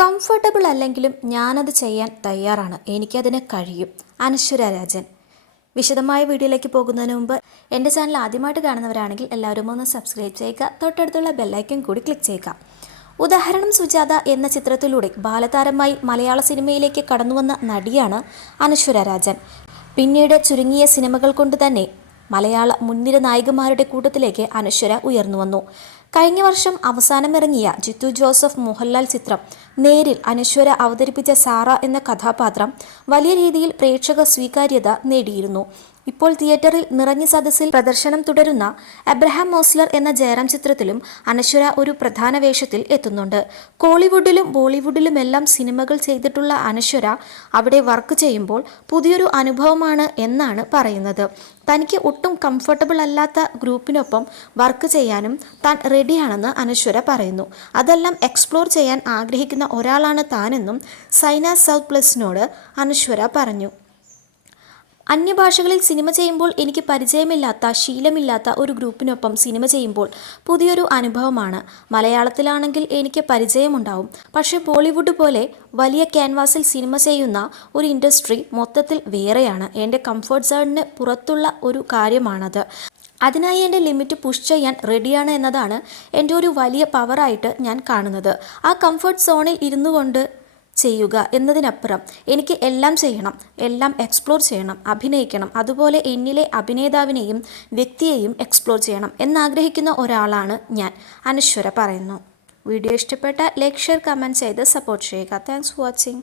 Comfortable അല്ലെങ്കിലും ഞാനത് ചെയ്യാൻ തയ്യാറാണ്. എനിക്കതിന് കഴിയും. അനശ്വര രാജൻ. വിശദമായ വീഡിയോയിലേക്ക് പോകുന്നതിന് മുമ്പ് എന്റെ ചാനൽ ആദ്യമായിട്ട് കാണുന്നവരാണെങ്കിൽ എല്ലാവരും ഒന്ന് സബ്സ്ക്രൈബ് ചെയ്യുക. തൊട്ടടുത്തുള്ള ബെല്ലൈക്കൻ കൂടി ക്ലിക്ക് ചെയ്യുക. ഉദാഹരണം സുജാത എന്ന ചിത്രത്തിലൂടെ ബാലതാരമായി മലയാള സിനിമയിലേക്ക് കടന്നുവന്ന നടിയാണ് അനശ്വര രാജൻ. പിന്നീട് ചുരുങ്ങിയ സിനിമകൾ കൊണ്ട് തന്നെ മലയാള മുൻനിര നായികമാരുടെ കൂട്ടത്തിലേക്ക് അനശ്വര ഉയർന്നു വന്നു. കഴിഞ്ഞ വർഷം അവസാനമിറങ്ങിയ ജിത്തു ജോസഫ് മോഹൻലാൽ ചിത്രം നേരിൽ അനശ്വര അവതരിപ്പിച്ച സാറ എന്ന കഥാപാത്രം വലിയ രീതിയിൽ പ്രേക്ഷക സ്വീകാര്യത നേടിയിരുന്നു. ഇപ്പോൾ തിയേറ്ററിൽ നിറഞ്ഞ സദസ്സിൽ പ്രദർശനം തുടരുന്ന അബ്രഹാം മോസ്ലർ എന്ന ജയറാം ചിത്രത്തിലും അനശ്വര ഒരു പ്രധാന വേഷത്തിൽ എത്തുന്നുണ്ട്. കോളിവുഡിലും ബോളിവുഡിലുമെല്ലാം സിനിമകൾ ചെയ്തിട്ടുള്ള അനശ്വര അവിടെ വർക്ക് ചെയ്യുമ്പോൾ പുതിയൊരു അനുഭവമാണ് എന്നാണ് പറയുന്നത്. തനിക്ക് ഒട്ടും കംഫർട്ടബിൾ അല്ലാത്ത ഗ്രൂപ്പിനൊപ്പം വർക്ക് ചെയ്യാനും താൻ റെഡിയാണെന്ന് അനശ്വര പറയുന്നു. അതെല്ലാം എക്സ്പ്ലോർ ചെയ്യാൻ ആഗ്രഹിക്കുന്ന ഒരാളാണ് താനെന്നും സൈന സൗത്ത് പ്ലസിനോട് അനശ്വര പറഞ്ഞു. അന്യഭാഷകളിൽ സിനിമ ചെയ്യുമ്പോൾ എനിക്ക് പരിചയമില്ലാത്ത ശീലമില്ലാത്ത ഒരു ഗ്രൂപ്പിനൊപ്പം സിനിമ ചെയ്യുമ്പോൾ പുതിയൊരു അനുഭവമാണ്. മലയാളത്തിലാണെങ്കിൽ എനിക്ക് പരിചയമുണ്ടാവും. പക്ഷേ ബോളിവുഡ് പോലെ വലിയ ക്യാൻവാസിൽ സിനിമ ചെയ്യുന്ന ഒരു ഇൻഡസ്ട്രി മൊത്തത്തിൽ വേറെയാണ്. എന്റെ കംഫർട്ട് സോണിന് പുറത്തുള്ള ഒരു കാര്യമാണത്. അതിനായി എന്റെ ലിമിറ്റ് പുഷ് ചെയ്യാൻ റെഡിയാണ് എന്നതാണ് എന്റെ ഒരു വലിയ പവറായിട്ട് ഞാൻ കാണുന്നത്. ആ കംഫർട്ട് സോണിൽ ഇരുന്നു കൊണ്ട് ചെയ്യുക എന്നതിനപ്പുറം എനിക്ക് എല്ലാം ചെയ്യണം എല്ലാം എക്സ്പ്ലോർ ചെയ്യണം അഭിനയിക്കണം അതുപോലെ എന്നിലെ അഭിനേതാവിനെയും വ്യക്തിയെയും എക്സ്പ്ലോർ ചെയ്യണം എന്നാഗ്രഹിക്കുന്ന ഒരാളാണ് ഞാൻ അനശ്വര പറയുന്നു. വീഡിയോ ഇഷ്ടപ്പെട്ട ലൈക്ക് ഷെയർ കമന്റ് ചെയ്ത് സപ്പോർട്ട് ചെയ്യുക. Thanks for watching